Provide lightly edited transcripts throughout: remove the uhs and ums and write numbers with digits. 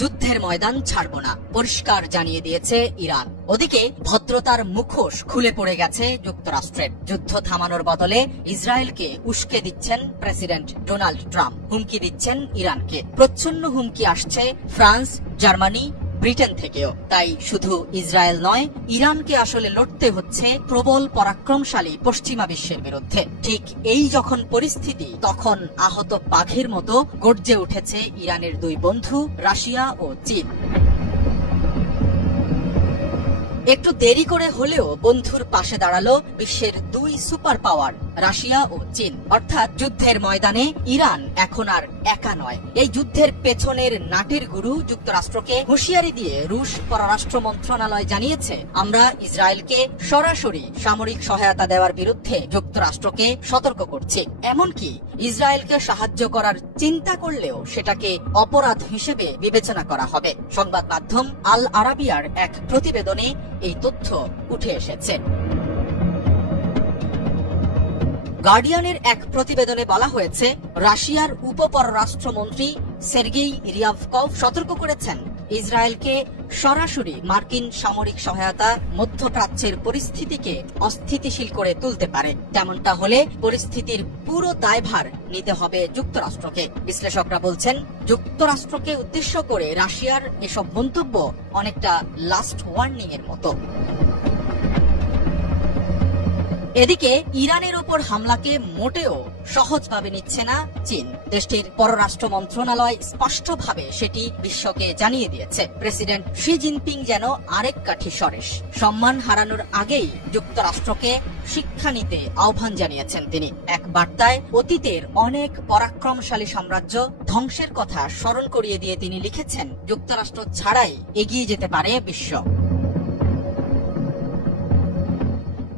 যুদ্ধের ময়দান ছাড়ব না, পরিষ্কার জানিয়ে দিয়েছে ইরান। ওদিকে ভদ্রতার মুখোশ খুলে পড়ে গেছে যুক্তরাষ্ট্রের। যুদ্ধ থামানোর বদলে ইসরায়েলকে উস্কে দিচ্ছেন প্রেসিডেন্ট ডোনাল্ড ট্রাম্প, হুমকি দিচ্ছেন ইরানকে। প্রচ্ছন্ন হুমকি আসছে ফ্রান্স, জার্মানি, ব্রিটেন থেকেও। তাই শুধু ইসরায়েল নয়, ইরানকে আসলে লড়তে হচ্ছে প্রবল পরাক্রমশালী পশ্চিমা বিশ্বের বিরুদ্ধে। ঠিক এই যখন পরিস্থিতি, তখন আহত বাঘের মতো গর্জে উঠেছে ইরানের দুই বন্ধু রাশিয়া ও চীন। একটু দেরি করে হলেও বন্ধুর পাশে দাঁড়ালো বিশ্বের দুই সুপার পাওয়ার রাশিয়া ও চীন। অর্থাৎ যুদ্ধের ময়দানে ইরান এখন আর একা নয়। এই যুদ্ধের পেছনের নাটের গুরু যুক্তরাষ্ট্রকে হুঁশিয়ারি দিয়ে রুশ পররাষ্ট্র মন্ত্রণালয় জানিয়েছে, আমরা ইসরায়েলকে সরাসরি সামরিক সহায়তা দেওয়ার বিরুদ্ধে যুক্তরাষ্ট্রকে সতর্ক করছি। এমনকি ইসরায়েলকে সাহায্য করার চিন্তা করলেও সেটাকে অপরাধ হিসেবে বিবেচনা করা হবে। সংবাদ মাধ্যম আল আরাবিয়ার এক প্রতিবেদনে এই তথ্য উঠে এসেছে। গার্ডিয়ানের এক প্রতিবেদনে বলা হয়েছে, রাশিয়ার উপপররাষ্ট্রমন্ত্রী সের্গেই রিয়াভকভ সতর্ক করেছেন, ইসরায়েলকে সরাসরি মার্কিন সামরিক সহায়তা মধ্যপ্রাচ্যের পরিস্থিতিকে অস্থিতিশীল করে তুলতে পারে। তেমনটা হলে পরিস্থিতির পুরো দায়ভার নিতে হবে যুক্তরাষ্ট্রকে। বিশ্লেষকরা বলছেন, যুক্তরাষ্ট্রকে উদ্দেশ্য করে রাশিয়ার এসব মন্তব্য অনেকটা লাস্ট ওয়ার্নিং এর মতো। এদিকে ইরানের ওপর হামলাকে মোটেও সহজভাবে নিচ্ছে না চীন। দেশটির পররাষ্ট্র মন্ত্রণালয় স্পষ্টভাবে সেটি বিশ্বকে জানিয়ে দিয়েছে। প্রেসিডেন্ট শি জিনপিং যেন আরেক কাঠি সরেস। সম্মান হারানোর আগেই যুক্তরাষ্ট্রকে শিক্ষা নিতে আহ্বান জানিয়েছেন তিনি। এক বার্তায় অতীতের অনেক পরাক্রমশালী সাম্রাজ্য ধ্বংসের কথা স্মরণ করিয়ে দিয়ে তিনি লিখেছেন, যুক্তরাষ্ট্র ছাড়াই এগিয়ে যেতে পারে বিশ্ব।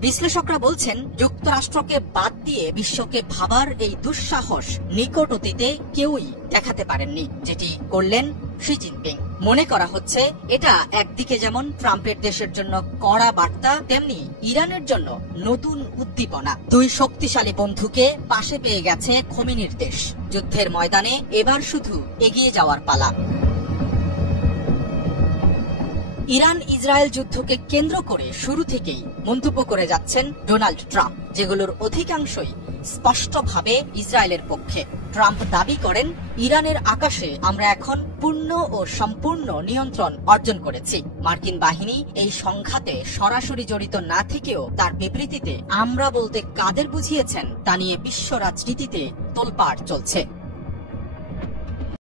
বিশ্লেষকরা বলছেন, যুক্তরাষ্ট্রকে বাদ দিয়ে বিশ্বকে ভাবার এই দুঃসাহস নিকট অতীতে কেউই দেখাতে পারেননি, যেটি করলেন শি জিনপিং। মনে করা হচ্ছে এটা একদিকে যেমন ট্রাম্পের দেশের জন্য কড়া বার্তা, তেমনি ইরানের জন্য নতুন উদ্দীপনা। দুই শক্তিশালী বন্ধুকে পাশে পেয়ে গেছে খোমেনির দেশ। যুদ্ধের ময়দানে এবার শুধু এগিয়ে যাওয়ার পালা। ইরান ইসরায়েল যুদ্ধকে কেন্দ্র করে শুরু থেকেই মন্তব্য করে যাচ্ছেন ডোনাল্ড ট্রাম্প, যেগুলোর অধিকাংশই স্পষ্টভাবে ইসরায়েলের পক্ষে। ট্রাম্প দাবি করেন, ইরানের আকাশে আমরা এখন পূর্ণ ও সম্পূর্ণ নিয়ন্ত্রণ অর্জন করেছি। মার্কিন বাহিনী এই সংঘাতে সরাসরি জড়িত না থেকেও তার বিবৃতিতে আমরা বলতে কাদের বুঝিয়েছেন তা নিয়ে বিশ্ব রাজনীতিতে তোলপাড় চলছে।